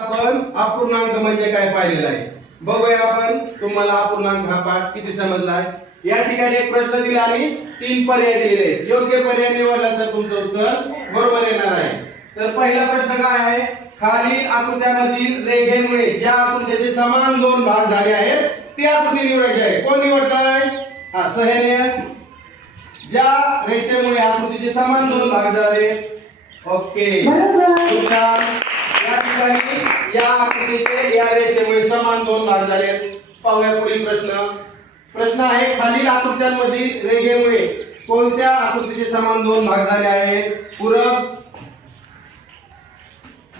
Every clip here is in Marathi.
आपण अपूर्णांक म्हणजे काय पाहिलेलं आहे. बघूया आपण तुम्हाला अपूर्णांक हा पाठ किती समजलाय. या ठिकाणी एक प्रश्न दिला आणि 3 पर्याय दिलेले आहेत. योग्य पर्याय निवडला तर तुमचं उत्तर बरोबर येणार आहे. तर पहिला प्रश्न काय आहे, खालील आकृत्यामधील रेघेमुळे ज्या आकृतीचे समान 2 भाग झाले आहेत ती आकृती निवडायची आहे. कोण निवडताय? हा, सहेने. ज्या रेषेमुळे आकृतीचे समान 2 भाग झाले. ओके, या ठिकाणी या आकृतीचे या रेषेमुळे समान 2 भाग झाले. पाहूया पुढील प्रश्न. प्रश्न आहे, खालील आकृत्यांमधील रेघेमुळे कोणत्या आकृतीचे समान 2 भाग झाले आहेत? पूरक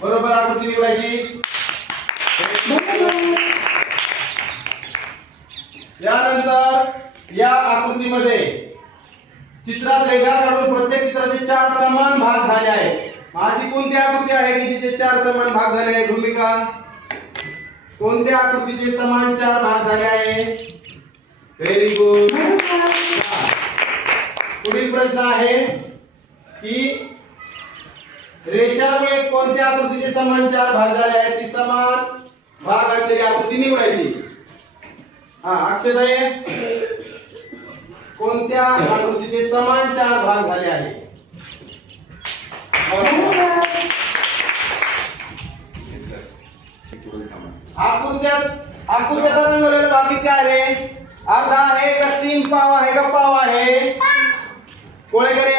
बरोबर आकृती निवडायची. यानंतर या आकृतीमध्ये चित्रात रेघा काढून प्रत्येक चित्राचे 4 समान भाग झाले आहेत. अशी कोणती आकृती आहे की जिथे 4 समान भाग झाले आहेत? भूमिका. कोणत्या आकृतीचे समान 4 भाग झाले आहेत? Very good. पुढील प्रश्न आहे की रेषामुळे कोणत्या आकृतीचे समान 4 भाग झाले आहेत? ती समान भाग असलेली आकृती निवडायची. हा, अक्षय, कोणत्या आकृतीचे समान 4 भाग झाले आहेत? आकृत्याचा रंगवलेला भाग किती आहे? अर्धा आहे का 3 पाव आहे का पाव आहे? कोळेकरे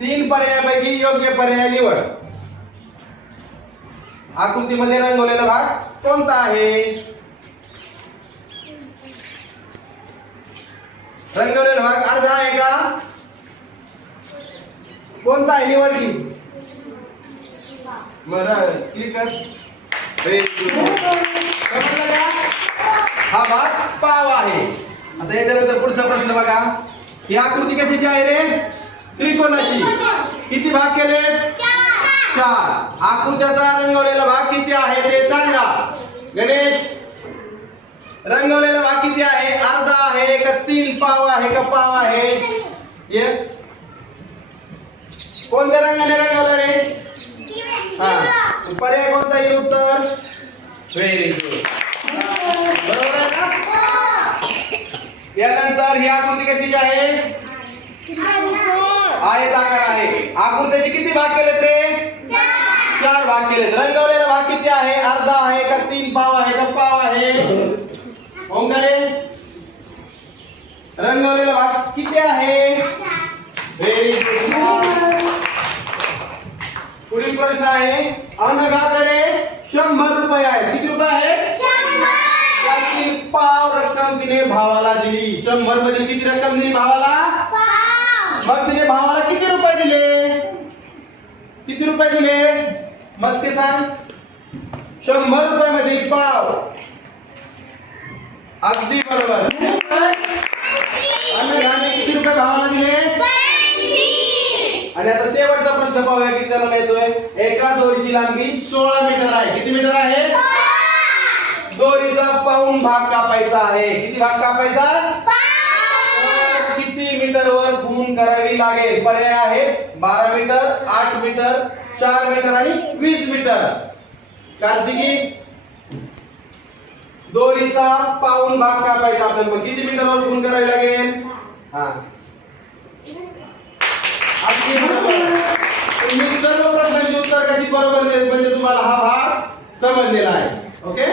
3 पर्यायापैकी योग्य पर्याय निवड. आकृतीमध्ये रंगवलेला भाग कोणता आहे? रंगवलेला भाग अर्धा आहे का? कोणता आहे? निवड की. बरं, क्लिक कर. हा भाग पाव आहे. आता याच्यानंतर पुढचा प्रश्न बघा. ही आकृती कशाची आहे रे? त्रिकोणाची. किती भाग केले? 4. आकृत्याचा रंगवलेला भाग किती आहे ते सांगा. गणेश, रंगवलेला भाग किती आहे? अर्धा आहे का 3 पाव आहे का पाव आहे? ये कोणत्या रंगाने रंगवलं रे? हा, पर्याय कोणता येईल उत्तर? Very good. बरोबर आहे ना? यानंतर ही आकृती कशी आहे? आयताकार आहे. आकृतीचे किती भाग केलेत रे? 4 भाग केलेत. रंगवलेला भाग किती आहे? अर्धा आहे का 3 पाव आहे का पाव आहे? ओंकारे, रंगवलेला भाग किती आहे? Very good. पुढील प्रश्न आहे, अनघाकडे 100 रुपये आहेत. किती रुपये आहेत? 100. त्यातील पाव रक्कम तिने भावाला दिली. 100 मधील किती रक्कम दिली भावाला? पाव. मग तिने भावाला किती रुपये दिले? किती रुपये दिले? मस्के सांग. 100 रुपये मधील पाव. अगदी बरोबर. अनघाने किती रुपये भावाला दिले? 25. आणि आता शेवटचा प्रश्न पाहूया किती जणांना येतोय. एका दोरीची लांबी 16 मीटर आहे. किती मीटर आहे? 16. दोरीचा पाऊण भाग कापायचा आहे. किती भाग कापायचा? 5. किती मीटरवर गुण करावी लागेल? पर्याय आहे 12 मीटर, 8 मीटर, 4 मीटर आणि 20 मीटर. कार्तिकी, दोरीचा पाऊण भाग कापायचा आपल्याला. मग किती मीटरवर गुण करावी लागेल? हा, तुम्ही सर्व प्रश्नांची उत्तर कशी बरोबर दिली म्हणजे तुम्हाला हा भाग समजलेला आहे. ओके.